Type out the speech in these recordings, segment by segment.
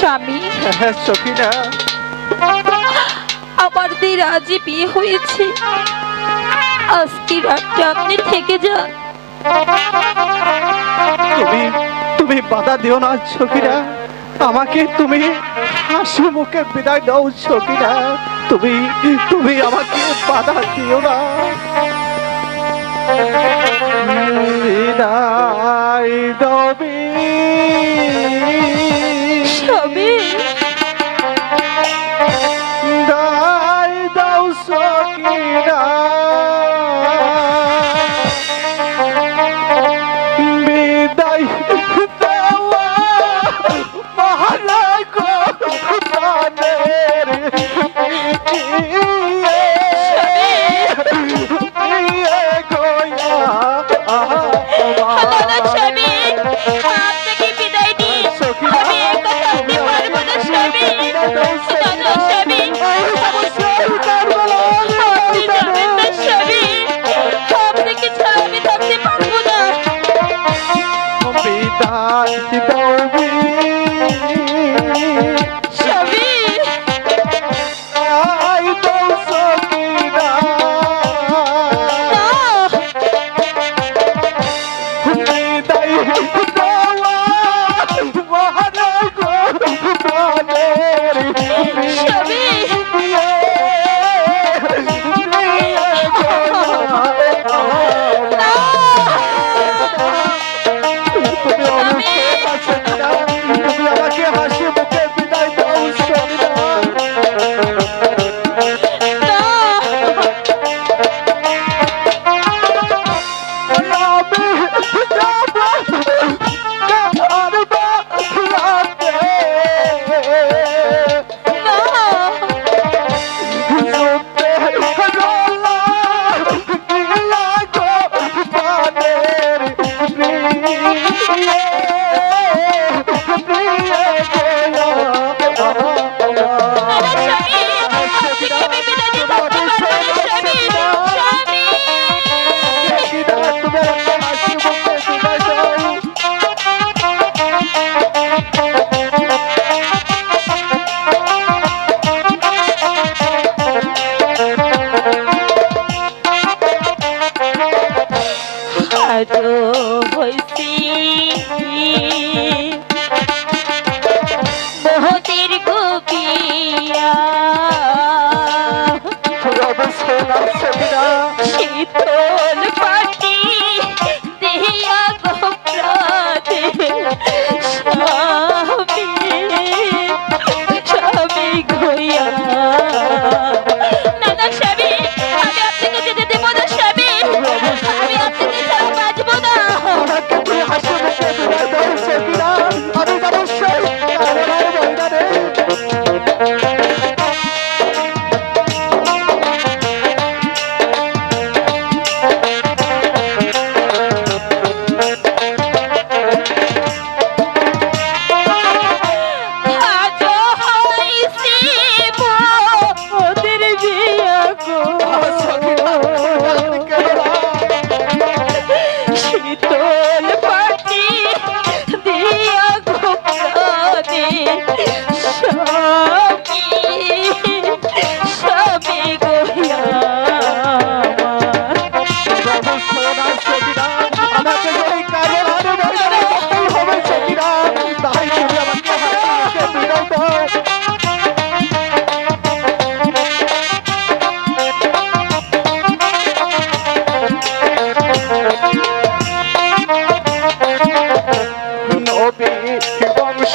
স্বামী। হ্যাঁ, সখিনা আমার দিয়ে রাজি বিয়ে হয়েছে। আজকে রাতটা আপনি থেকে যান। তুমি তুমি বাধা দিও না সখিনা আমাকে তুমি হাসি মুখে বিদায় দাও সখিনা তুমি তুমি আমাকে বাধা দিও না। বিদায় দাও I do. নবী বংশ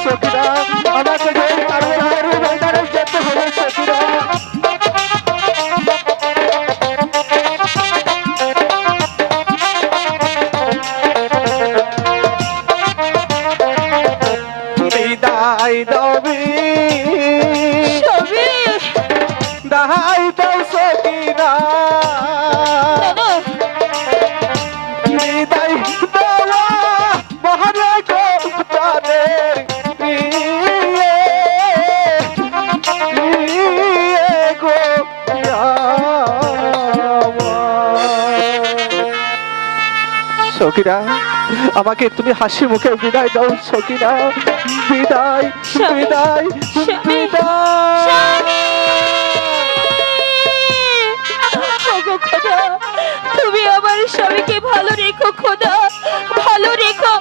সখীরা আমাকে গোল পারবে হারু বান্দারে যেতে হলো সখীরা। বিদায় দবি। দাহাই দাও সখীরা। বিদায় দাও সখিরা আমাকে তুমি হাসি মুখে বিদায় দাও সখিরা। বিদায় বিদায় বিদায় তুমি আমার স্বামীকে ভালো রেখো খোদা ভালো রেখো।